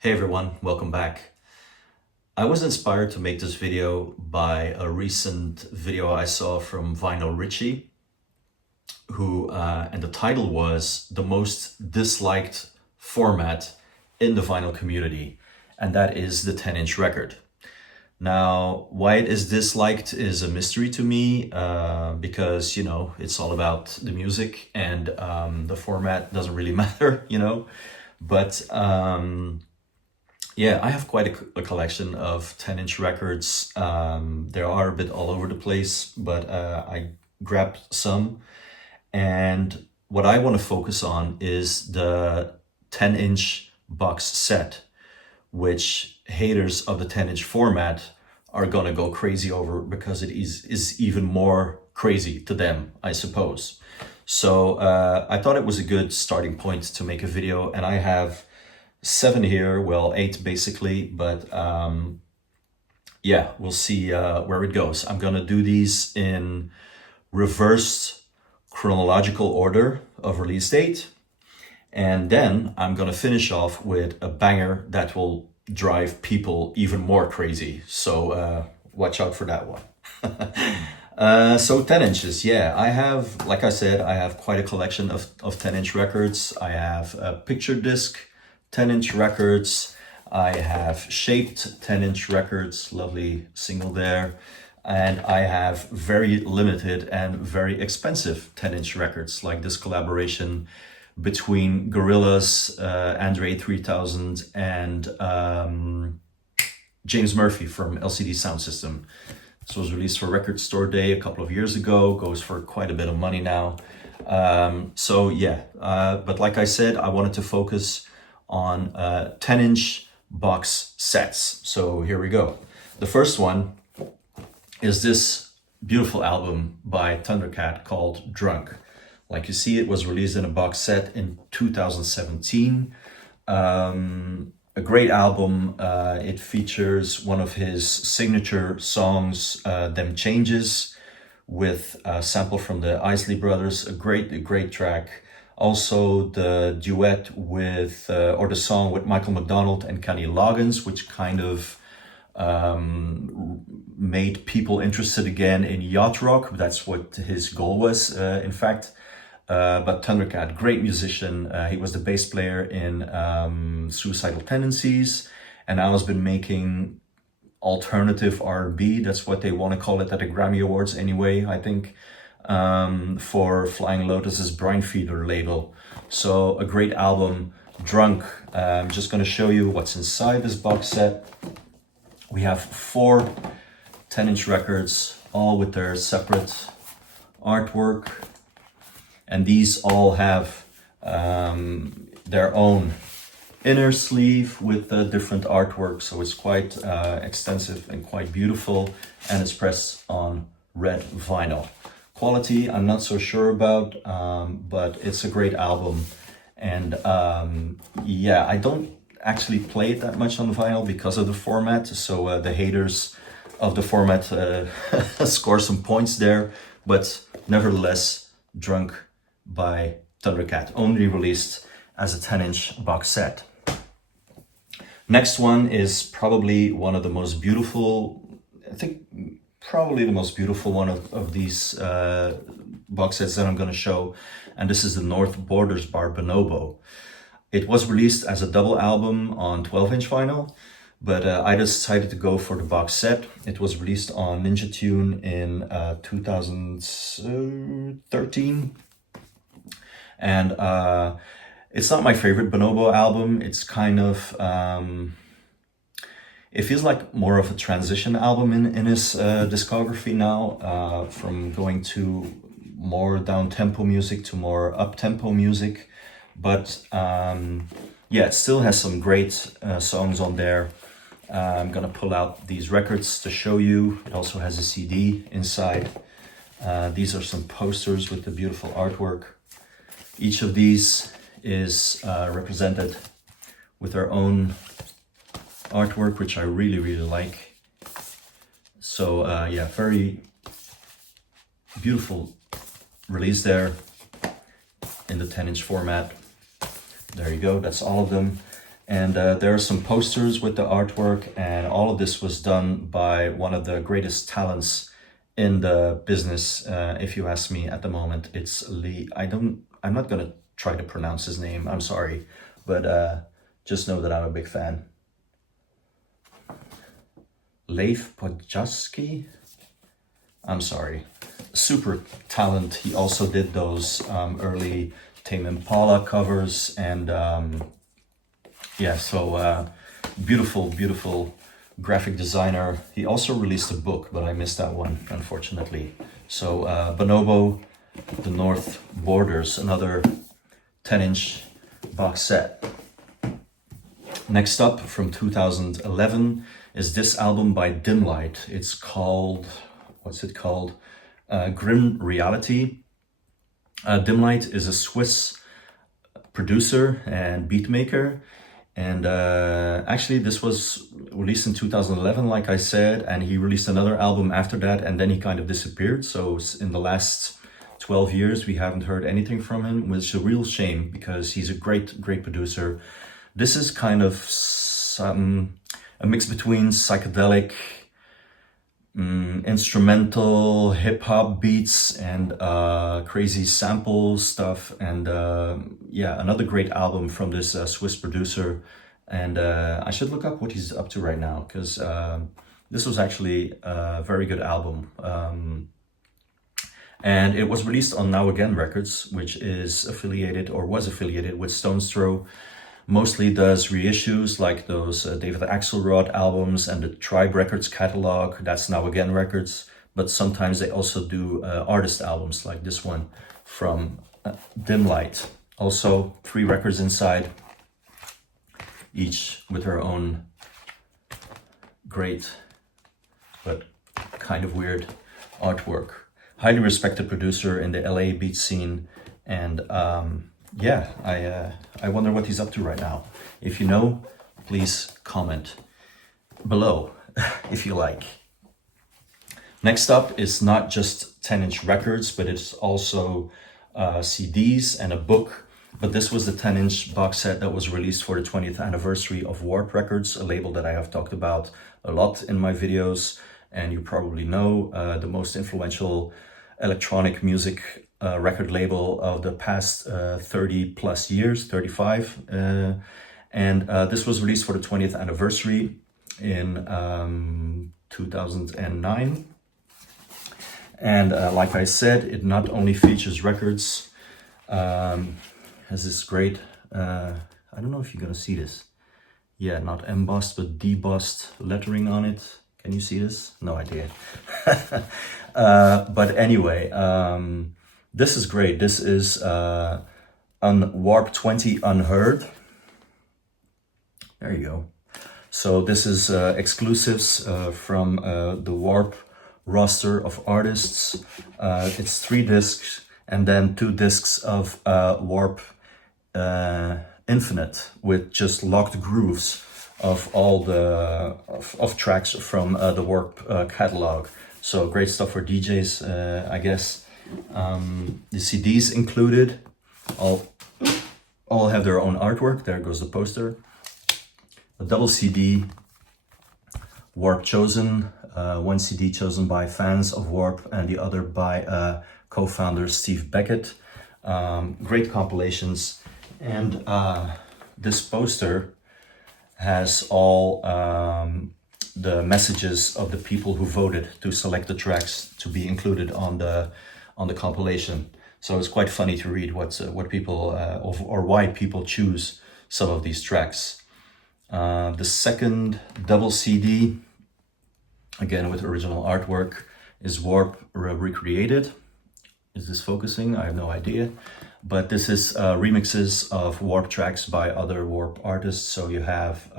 Hey everyone, welcome back. I was inspired to make this video by a recent video I saw from Vinyl Richie, and the title was The Most Disliked Format in the Vinyl Community, and that is the 10-inch record. Now, why it is disliked is a mystery to me, because, it's all about the music and the format doesn't really matter. But yeah, I have quite a collection of 10-inch records. They are a bit all over the place, but I grabbed some. And what I want to focus on is the 10-inch box set, which haters of the 10-inch format are gonna go crazy over because it is even more crazy to them, I suppose. So I thought it was a good starting point to make a video, and I have 7 here, well 8 basically, but yeah, we'll see where it goes. I'm gonna do these in reversed chronological order of release date, and then I'm gonna finish off with a banger that will drive people even more crazy. So watch out for that one. So 10 inches, yeah, I have, like I said, I have quite a collection of 10-inch records. I have a picture disc 10-inch records. I have shaped 10-inch records, lovely single there. And I have very limited and very expensive 10-inch records, like this collaboration between Gorillaz, Andre 3000, and James Murphy from LCD Sound System. This was released for Record Store Day a couple of years ago, goes for quite a bit of money now. So yeah, but like I said, I wanted to focus on 10-inch box sets. So here we go. The first one is this beautiful album by Thundercat called Drunk. Like you see, it was released in a box set in 2017. A great album. It features one of his signature songs, Them Changes, with a sample from the Isley Brothers, a great track. Also the duet with, or the song with Michael McDonald and Kenny Loggins, which kind of made people interested again in yacht rock. That's what his goal was, in fact. But Thundercat, great musician. He was the bass player in Suicidal Tendencies, and now has been making alternative R&B. That's what they want to call it at the Grammy Awards anyway, I think, for Flying Lotus's Brine Feeder label. So a great album, Drunk. I'm just going to show you what's inside this box set. We have 4 10-inch records, all with their separate artwork. And these all have their own inner sleeve with different artwork. So it's quite extensive and quite beautiful. And it's pressed on red vinyl. Quality, I'm not so sure about, but it's a great album. And yeah, I don't actually play it that much on vinyl because of the format. So the haters of the format score some points there. But nevertheless, Drunk by Thundercat, only released as a 10-inch box set. Next one is probably one of the most beautiful, I think probably the most beautiful one of these box sets that I'm going to show, and this is the North Borders Bar Bonobo. It was released as a double album on 12-inch vinyl, but I decided to go for the box set. It was released on Ninja Tune in 2013. And it's not my favorite Bonobo album. It's kind of, it feels like more of a transition album in his discography now, from going to more down-tempo music to more up-tempo music. But yeah, it still has some great songs on there. I'm gonna pull out these records to show you. It also has a CD inside. These are some posters with the beautiful artwork. Each of these is represented with their own artwork, which I really like. So yeah, very beautiful release there in the 10-inch format. There you go, that's all of them. And there are some posters with the artwork, and all of this was done by one of the greatest talents in the business, if you ask me at the moment. It's Lee. I'm not gonna try to pronounce his name, I'm sorry, but just know that I'm a big fan. Leif Podjaski? I'm sorry. Super talent. He also did those early Tame Impala covers, and yeah, so beautiful, beautiful graphic designer. He also released a book, but I missed that one, unfortunately. So Bonobo, The North Borders, another 10-inch box set. Next up, from 2011, is this album by Dimlite. It's called, what's it called? Grimm Reality. Dimlite is a Swiss producer and beat maker. And actually this was released in 2011, like I said, and he released another album after that, and then he kind of disappeared. So in the last 12 years, we haven't heard anything from him, which is a real shame because he's a great, great producer. This is kind of a mix between psychedelic, instrumental hip-hop beats and crazy sample stuff, and yeah, another great album from this Swiss producer. And I should look up what he's up to right now, because this was actually a very good album. And it was released on Now Again Records, which is affiliated, or was affiliated, with Stone's Throw. Mostly does reissues like those David Axelrod albums and the Tribe Records catalog. That's Now Again Records. But sometimes they also do artist albums like this one from Dimlite. Also 3 records inside, each with her own great but kind of weird artwork. Highly respected producer in the LA beat scene, and yeah, I wonder what he's up to right now. If you know, please comment below if you like. Next up is not just 10-inch records, but it's also CDs and a book. But this was the 10-inch box set that was released for the 20th anniversary of Warp Records, a label that I have talked about a lot in my videos. And you probably know the most influential electronic music record label of the past 30 plus years, 35. And this was released for the 20th anniversary in 2009. And like I said, it not only features records, has this great, I don't know if you're gonna see this. Yeah, not embossed, but debossed lettering on it. Can you see this? No idea. But anyway, this is great. This is on Warp 20 Unheard. There you go. So this is exclusives from the Warp roster of artists. It's 3 discs and then 2 discs of Warp Infinite with just locked grooves of all the of tracks from the Warp catalog. So great stuff for DJs, I guess. The CDs included all have their own artwork. There goes the poster. A double CD, Warp chosen, 1 CD chosen by fans of Warp and the other by co-founder Steve Beckett. Great compilations, and this poster has all the messages of the people who voted to select the tracks to be included on the compilation. So it's quite funny to read what people or why people choose some of these tracks. The second double CD, again with original artwork, is Warp Recreated. Is this focusing? I have no idea. But this is remixes of Warp tracks by other Warp artists. So you have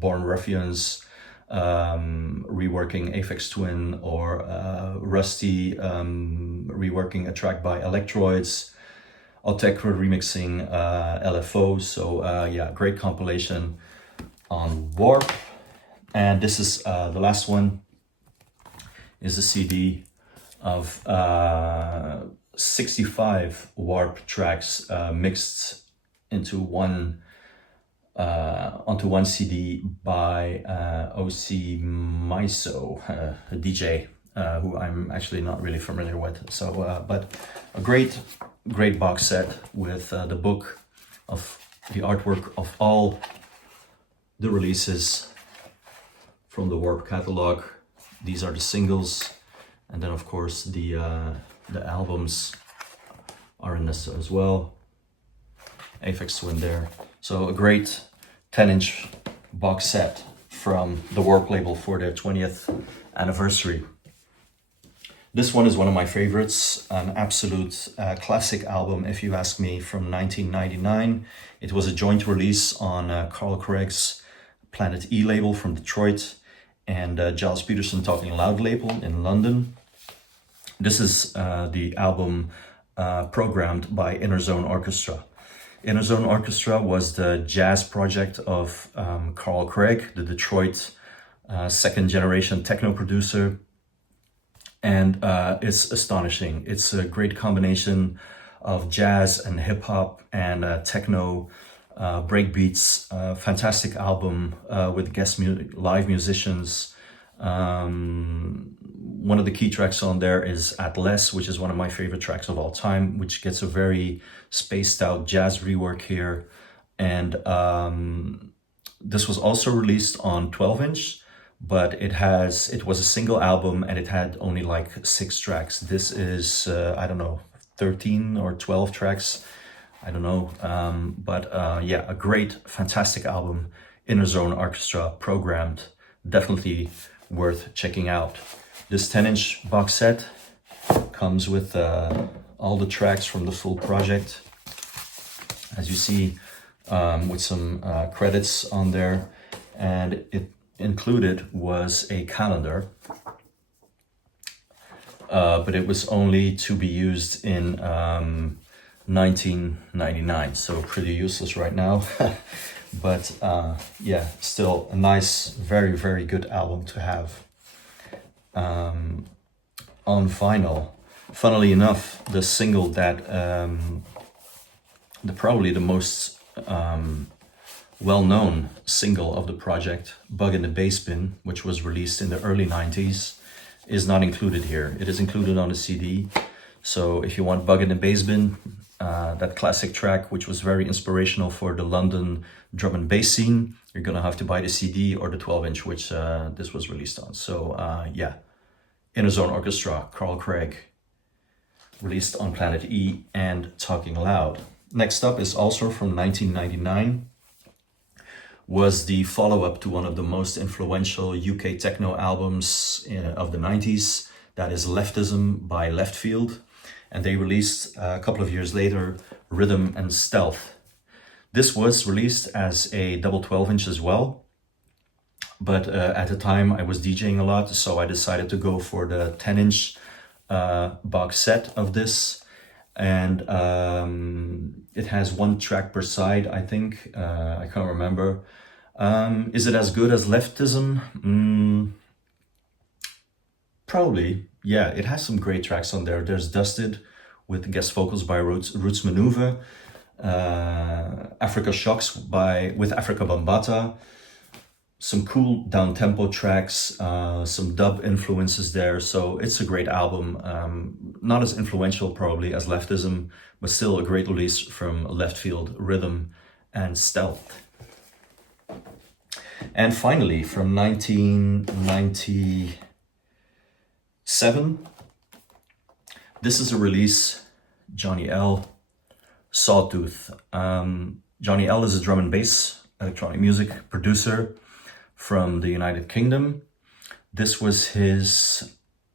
Born Ruffians reworking Aphex Twin, or Rusty reworking a track by Electroids, Altekra remixing LFO. So yeah, great compilation on Warp. And this is the last one, is a CD of 65 Warp tracks mixed into one onto one CD by OC Miso, a DJ who I'm actually not really familiar with. So, but a great box set with the book of the artwork of all the releases from the Warp catalog. These are the singles, and then of course the albums are in this as well. Aphex Twin there. So a great 10-inch box set from the Warp label for their 20th anniversary. This one is one of my favorites, an absolute classic album, if you ask me, from 1999. It was a joint release on Carl Craig's Planet E label from Detroit and Giles Peterson Talking Loud label in London. This is the album programmed by Innerzone Orchestra. Innerzone Orchestra was the jazz project of Carl Craig, the Detroit second generation techno producer. And it's astonishing. It's a great combination of jazz and hip hop and techno, breakbeats. Fantastic album with live musicians. One of the key tracks on there is At Less, which is one of my favorite tracks of all time, which gets a very spaced out jazz rework here. And this was also released on 12-inch. But it was a single album and it had only like 6 tracks. This is, I don't know, 13 or 12 tracks. I don't know. Yeah, a great, fantastic album. Innerzone Orchestra programmed. Definitely worth checking out. This 10-inch box set comes with all the tracks from the full project. As you see, with some credits on there. And it included was a calendar, but it was only to be used in 1999, so pretty useless right now. But yeah, still a nice, very, very good album to have on vinyl. Funnily enough, the single that probably the most well-known single of the project, Bug in the Bass Bin, which was released in the early 90s, is not included here. It is included on the CD. So if you want Bug in the Bass Bin, that classic track, which was very inspirational for the London drum and bass scene, you're gonna have to buy the CD or the 12-inch, which this was released on. So yeah, Innerzone Orchestra, Carl Craig, released on Planet E and Talking Loud. Next up is also from 1999. Was the follow-up to one of the most influential UK techno albums of the 90s. That is Leftism by Leftfield. And they released a couple of years later, Rhythm and Stealth. This was released as a double 12-inch as well. But at the time I was DJing a lot, so I decided to go for the 10-inch box set of this. And it has 1 track per side, I think. I can't remember. Is it as good as Leftism? Probably. Yeah, it has some great tracks on there. There's Dusted with guest vocals by Roots Maneuver, Africa Shocks with Africa Bambata, some cool down-tempo tracks, some dub influences there. So it's a great album. Not as influential probably as Leftism, but still a great release from Leftfield, Rhythm and Stealth. And finally, from 1997, this is a release, Jonny L, Sawtooth. Jonny L is a drum and bass electronic music producer from the United Kingdom. This was his,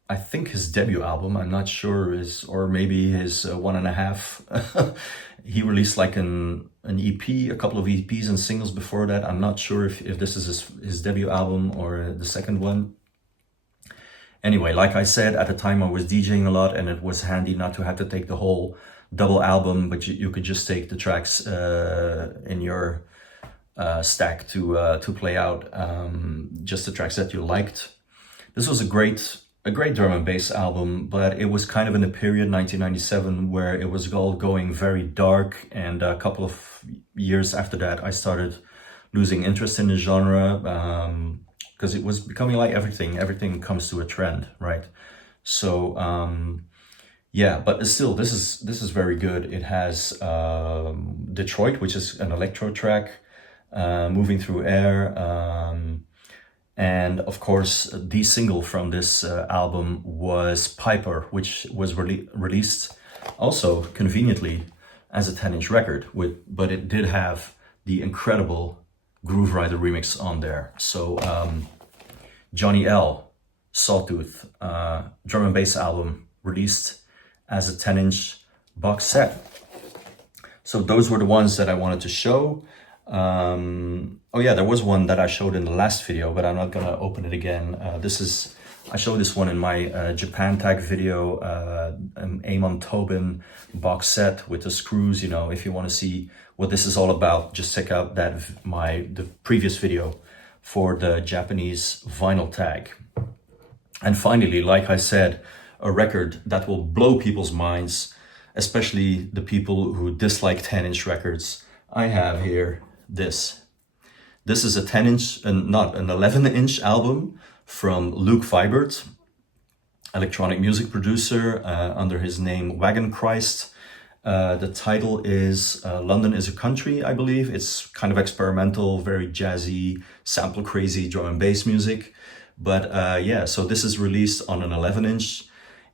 I think his debut album. I'm not sure, or maybe his 1.5. He released like an EP, a couple of EPs and singles before that. I'm not sure if this is his debut album or the second one. Anyway, like I said, at the time I was DJing a lot and it was handy not to have to take the whole double album, but you could just take the tracks in your stack to play out, just the tracks that you liked. This was a great drum and bass album, but it was kind of in the period 1997 where it was all going very dark, and a couple of years after that I started losing interest in the genre, because it was becoming like everything comes to a trend, right? So yeah, but still, this is very good. It has Detroit, which is an electro track, Moving Through Air, and of course, the single from this album was Piper, which was released also conveniently as a 10-inch record, but it did have the incredible Groove Rider remix on there. So Jonny L, Sawtooth, drum and bass album, released as a 10-inch box set. So those were the ones that I wanted to show. Oh yeah, there was one that I showed in the last video, but I'm not gonna open it again. I showed this one in my Japan tag video, an Amon Tobin box set with the screws. You know, if you want to see what this is all about, just check out the previous video for the Japanese vinyl tag. And finally, like I said, a record that will blow people's minds, especially the people who dislike 10-inch records. I have here this. This is a 10-inch, and not an 11-inch album from Luke Vibert, electronic music producer under his name Wagon. The title is London is a Country, I believe. It's kind of experimental, very jazzy, sample crazy drum and bass music. But yeah, so this is released on an 11-inch.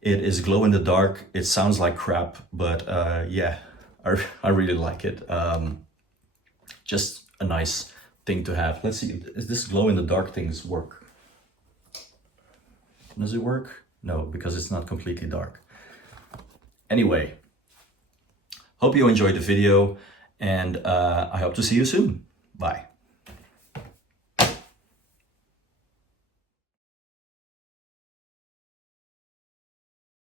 It is glow in the dark. It sounds like crap, but yeah, I really like it. Just a nice thing to have. Let's see, does this glow in the dark things work? Does it work? No, because it's not completely dark. Anyway, hope you enjoyed the video, and I hope to see you soon. Bye.